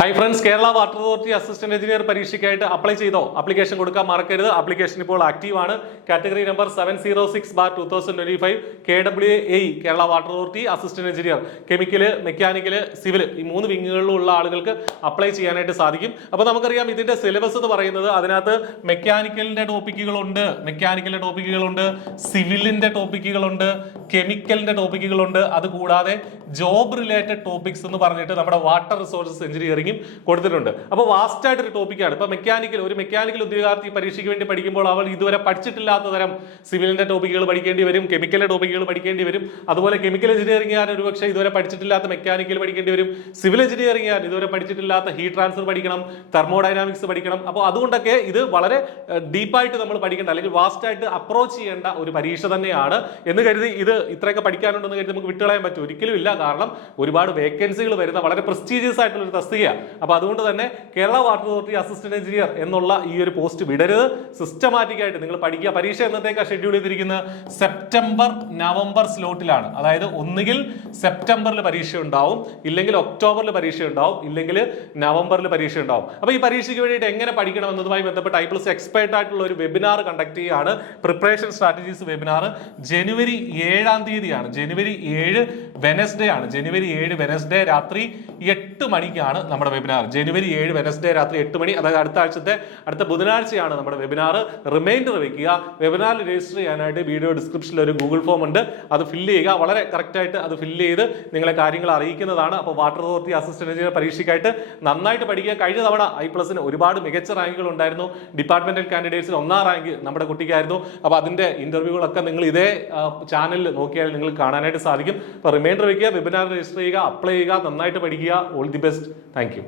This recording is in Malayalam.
High friends, Kerala water authority assistant engineer പരീക്ഷയ്ക്കായിട്ട് അപ്ലൈ ചെയ്തോ? ആപ്ലിക്കേഷൻ കൊടുക്കാൻ മറക്കരുത്. ആപ്ലിക്കേഷൻ ഇപ്പോൾ ആക്റ്റീവ് ആണ്. Category number 706/2025 KWAE Kerala water authority assistant engineer chemical, mechanical, civil ഈ 3 വിങ്ങുകളിലുള്ള ആളുകൾക്ക് അപ്ലൈ ചെയ്യാനായിട്ട് സാധിക്കും. അപ്പോൾ നമുക്കറിയാം ഇതിന്റെ സിലബസ് എന്ന് പറയുന്നത് അതിനകത്ത് മെക്കാനിക്കലിന്റെ ടോപ്പിക്കുകളുണ്ട്, സിവിലിന്റെ ടോപ്പിക്കുകളുണ്ട്, കെമിക്കലിന്റെ ടോപ്പിക്കുകളുണ്ട്. അതുകൂടാതെ ജോബ് റിലേറ്റഡ് ടോപ്പിക്സ് എന്ന് പറഞ്ഞിട്ട് നമ്മുടെ വാട്ടർ റിസോഴ്സസ് എഞ്ചിനീയറിംഗ് കൊടുത്തിട്ടുണ്ട്. അപ്പോൾ വാസ്റ്റ് ആയിട്ടൊരു ടോപ്പിക്കാണ്. ഇപ്പൊ ഒരു മെക്കാനിക്കൽ ഉദ്യോഗാർത്ഥി പരീക്ഷയ്ക്ക് വേണ്ടി പഠിക്കുമ്പോൾ അവൾ ഇതുവരെ പഠിച്ചിട്ടില്ലാത്ത തരം സിവിലിന്റെ ടോപ്പിക്കുകൾ പഠിക്കേണ്ടി വരും, കെമിക്കലിന്റെ ടോപ്പിക്കുകൾ പഠിക്കേണ്ടി വരും. അതുപോലെ കെമിക്കൽ എഞ്ചിനീയറിംഗ് ആണ് ഒരുപക്ഷെ ഇതുവരെ പഠിച്ചിട്ടില്ലാത്ത മെക്കാനിക്കൽ പഠിക്കേണ്ടി വരും. സിവിൽ എഞ്ചിനീയറിംഗ് ആണ് ഇതുവരെ പഠിച്ചിട്ടില്ലാത്ത ഹീറ്റ് ട്രാൻസ്ഫർ പഠിക്കണം, തെർമോഡൈനാമിക്സ് പഠിക്കണം. അപ്പോൾ അതുകൊണ്ടൊക്കെ ഇത് വളരെ ഡീപ്പായിട്ട് നമ്മൾ പഠിക്കേണ്ട അല്ലെങ്കിൽ വാസ്റ്റ് ആയിട്ട് അപ്രോച്ച് ചെയ്യേണ്ട ഒരു പരീക്ഷ തന്നെയാണ് എന്ന് കരുതി ഇത് ഇത്രയൊക്കെ പഠിക്കാനുണ്ടെന്ന് കരുതി നമുക്ക് വിട്ടുകളയാൻ പറ്റും? ഒരിക്കലും ഇല്ല. കാരണം ഒരുപാട് വേക്കൻസികൾ വരുന്ന വളരെ പ്രസ്റ്റീജിയസ് ആയിട്ടുള്ള ഒരു തസ്തികയാണ്. അപ്പൊ അതുകൊണ്ട് തന്നെ Kerala water authority assistant engineer എന്നുള്ള ഈ ഒരു പോസ്റ്റ് വിടരുത്. സിസ്റ്റമാറ്റിക് ആയിട്ട് നിങ്ങൾ പഠിക്കുക. പരീക്ഷ എന്നത്തേക്കാണ് ഷെഡ്യൂൾ ചെയ്തിരിക്കുന്നത്? സെപ്റ്റംബർ നവംബർ സ്ലോട്ടിലാണ്. അതായത് ഒന്നുകിൽ സെപ്റ്റംബറിൽ പരീക്ഷ ഉണ്ടാവും, ഇല്ലെങ്കിൽ ഒക്ടോബറിൽ പരീക്ഷ ഉണ്ടാവും, ഇല്ലെങ്കിൽ നവംബറിൽ പരീക്ഷ ഉണ്ടാവും. അപ്പൊ ഈ പരീക്ഷയ്ക്ക് വേണ്ടിയിട്ട് എങ്ങനെ പഠിക്കണം എന്നതുമായി ബന്ധപ്പെട്ട് ഐപ്ലസ് എക്സ്പേർട്ട് ആയിട്ടുള്ള ഒരു വെബിനാർ കണ്ടക്ട് ചെയ്യുകയാണ്. പ്രിപ്പറേഷൻ സ്ട്രാറ്റജീസ് വെബിനാർ ജനുവരി 7-ാം തീയതിയാണ്. ജനുവരി 7 വെനസ്ഡേ ആണ്. ജനുവരി 7 വെനസ്ഡേ രാത്രി 8 മണിക്കാണ് നമ്മുടെ വെബിനാർ. ജനുവരി 7 വെനസ്ഡേ രാത്രി 8 മണി, അതായത് അടുത്ത ബുധനാഴ്ചയാണ് നമ്മുടെ വെബിനാർ. റിമൈൻഡർ വെക്കുക. വെബിനാറിൽ രജിസ്റ്റർ ചെയ്യാനായിട്ട് വീഡിയോ ഡിസ്ക്രിപ്ഷനിൽ ഒരു ഗൂഗിൾ ഫോം ഉണ്ട്, അത് ഫില്ല് ചെയ്യുക. വളരെ കറക്റ്റായിട്ട് അത് ഫില്ല് ചെയ്ത് നിങ്ങളെ കാര്യങ്ങൾ അറിയിക്കുന്നതാണ്. അപ്പോൾ വാട്ടർ അതോറിറ്റി അസിസ്റ്റന്റ് എഞ്ചിനീയർ പരീക്ഷയ്ക്കായിട്ട് നന്നായിട്ട് പഠിക്കുക. കഴിഞ്ഞ തവണ ഐപ്ലസിന് ഒരുപാട് മികച്ച റാങ്കുകൾ ഉണ്ടായിരുന്നു. ഡിപ്പാർട്ട്മെന്റൽ കാൻഡിഡേറ്റ്സിൽ 1-ാം റാങ്ക് നമ്മുടെ കുട്ടിക്കായിരുന്നു. അപ്പോൾ അതിന്റെ ഇന്റർവ്യൂകളൊക്കെ നിങ്ങൾ ഇതേ ചാനലിൽ നോക്കിയാൽ നിങ്ങൾക്ക് കാണാനായിട്ട് സാധിക്കും. അപ്പോൾ റിമൈൻഡർ വെക്കുക, വെബിനാർ രജിസ്റ്റർ ചെയ്യുക, അപ്ലൈ ചെയ്യുക, നന്നായിട്ട് പഠിക്കുക. All the best. Thank you.